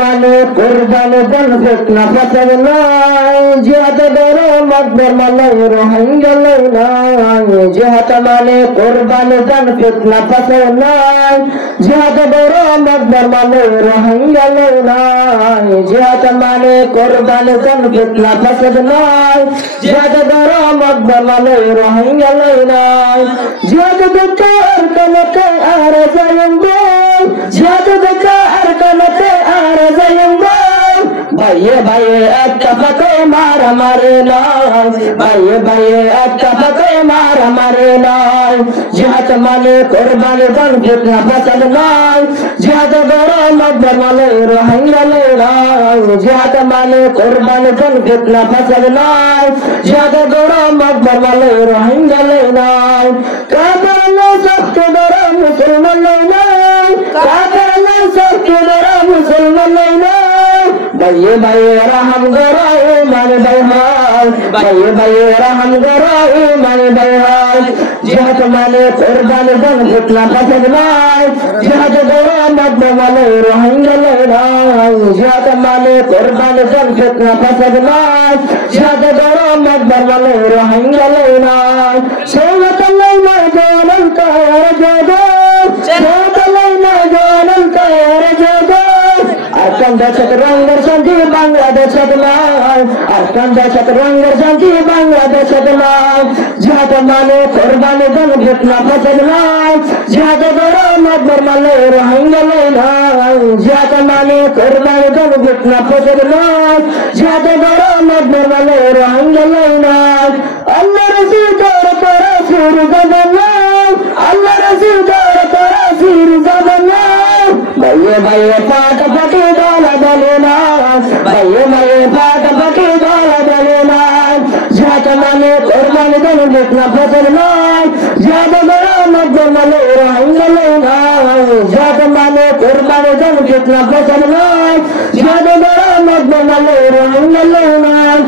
মানে কোরবানি দেন ফিতনা ফাসাদ নাই, জিহাদ করো মকবর মালাই রোহিঙ্গা নাই। জিহাদ মানে কোরবানি দেন ফিতনা ফাসাদ নাই, জিহাদ করো মকবর মালাই রোহিঙ্গা নাই। জিহাদ মানে কোরবানি দেন ফিতনা ফাসাদ নাই, জিহাদ করো মকবর মালাই রোহিঙ্গা নাই। জিহাদ দেখো আর কলতে আর জায়ঙ্গো, জিহাদ দেখো আর কলতে আর জায়ঙ্গো। ভাইয়ে ভাইয়ে একটা ফাঁকে মারা মারে নাই, ভাইয়ে ভাইয়ে একটা ফাঁকে মারা মারে নাই। জিহাদ মানে কোরবানি দেন ফিতনা ফাসাদ নাই, জিহাদ করো মকবর মালাই রোহিঙ্গা নাই। জিহাদ মানে কোরবানি দেন ফিতনা ফাসাদ নাই, জিহাদ করো মকবর মালাই রোহিঙ্গা নাই। কাফের নাই সবকে ধরা মুসলমান নাই, কাফের নাই সবকে ধরা মুসলমান নাই। ভাইয়ে ভাইয়ে রহম করো ইমান ভাই হয়, ভাইয়ে ভাইয়ে রহম করো ইমান ভাই হয়। জিহাদ মানে কোরবানি দেন ফিতনা ফাসাদ নাই, জিহাদ করো মকবর মালাই রোহিঙ্গা নাই। জিহাদ মানে কোরবানি দেন ফিতনা ফাসাদ নাই, জিহাদ করো মকবর মালাই রোহিঙ্গা নাই। সৌগতাল্লাই না জানাল কার জগো, সৌগতাল্লাই না জানাল কার জগো। আরকান দেশত রঙের শান্তি বাংলাদেশত নাই, আরকান দেশত রঙের শান্তি বাংলাদেশত নাই। জিহাদ মানে কোরবানি দেন ফিতনা ফাসাদ নাই, জিহাদ করো মকবর মালাই রোহিঙ্গা নাই। জিহাদ মানে কোরবানি দেন ফিতনা ফাসাদ নাই, জিহাদ করো মকবর মালাই রোহিঙ্গা নাই। আল্লাহ রাসূল তার তারা সুর গাবাল্লাহ, আল্লাহ রাসূল তার তারা সুর গাবাল্লাহ। ভাইয়ে ভাইয়ে ফাটাফাটি গলা বলে না, ভাইয়ে ভাইয়ে ফাটাফাটি গলা বলে না। জিহাদ মানে কোরবানি দেন ফিতনা ফাসাদ নাই, জিহাদ করো মকবর মালাই রোহিঙ্গা নাই। জিহাদ মানে কোরবানি দেন ফিতনা ফাসাদ নাই, জিহাদ করো মকবর মালাই রোহিঙ্গা নাই।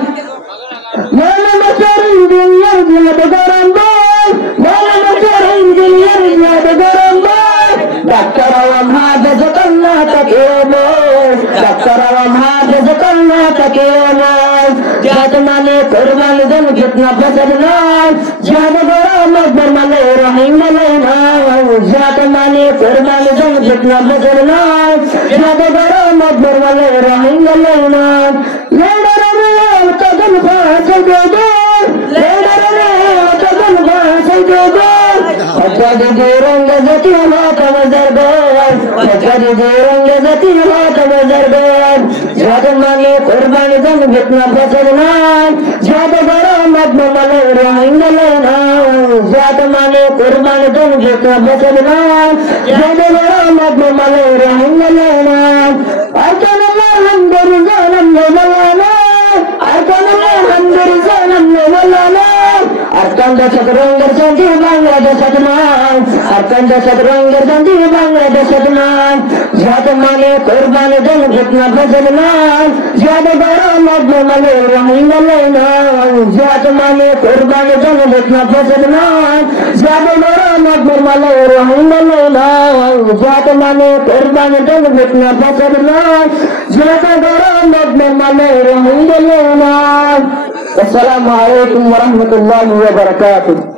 মৌলানা শরীফ দুনিয়ার জিহাদ করেন ভাই, মৌলানা শরীফ দুনিয়ার জিহাদ করেন ভাই। ডাক্তার আওয়াম হাফেজ কন্যা তাকে বল, ডাক্তার আওয়াম হাফেজ কন্যা তাকে বল। জিহাদ মানে কোরবানি দেন ফিতনা ফাসাদ নাই, জিহাদ করো মকবর মালাই রোহিঙ্গা নাই। জিহাদ মানে কোরবানি দেন ফিতনা ফাসাদ নাই, জিহাদ করো মকবর মালাই রোহিঙ্গা নাই। তখন ভাষা দেব, তখন ভাষা দেব। দিদি রঙ্গ জাতি মাতম জরবার, দিদি রঙ্গ জাতি মাতম জরবার। জিহাদ মানে কোরবানি দেন ফিতনা ফাসাদ নাই, জিহাদ করো মকবর মালাই রোহিঙ্গা নাই। জিহাদ মানে কোরবানি দেন ফিতনা ফাসাদ নাই, জিহাদ করো মকবর মালাই রোহিঙ্গা নাই। আরকান আল্লাহ হামদুর জালাম মওলানা, আরকান আল্লাহ হামদুর জালাম মওলানা। আরকান দেশত রঙের শান্তি বাংলাদেশত নাই, আরকান দেশত রঙের শান্তি বাংলাদেশত নাই। জিহাদ মানে কোরবানি দেন ফিতনা ফাসাদ নাই, জিহাদ করো মকবর মালাই রোহিঙ্গা নাই। জিহাদ মানে কোরবানি দেন ফিতনা ফাসাদ নাই, জিহাদ করো মকবর মালাই রোহিঙ্গা নাই। জিহাদ মানে কোরবানি দেন ফিতনা ফাসাদ নাই, জিহাদ করো মকবর মালাই রোহিঙ্গা নাই। আসসালামু আলাইকুম ওয়া রাহমাতুল্লাহি ওয়া বারাকাতুহু।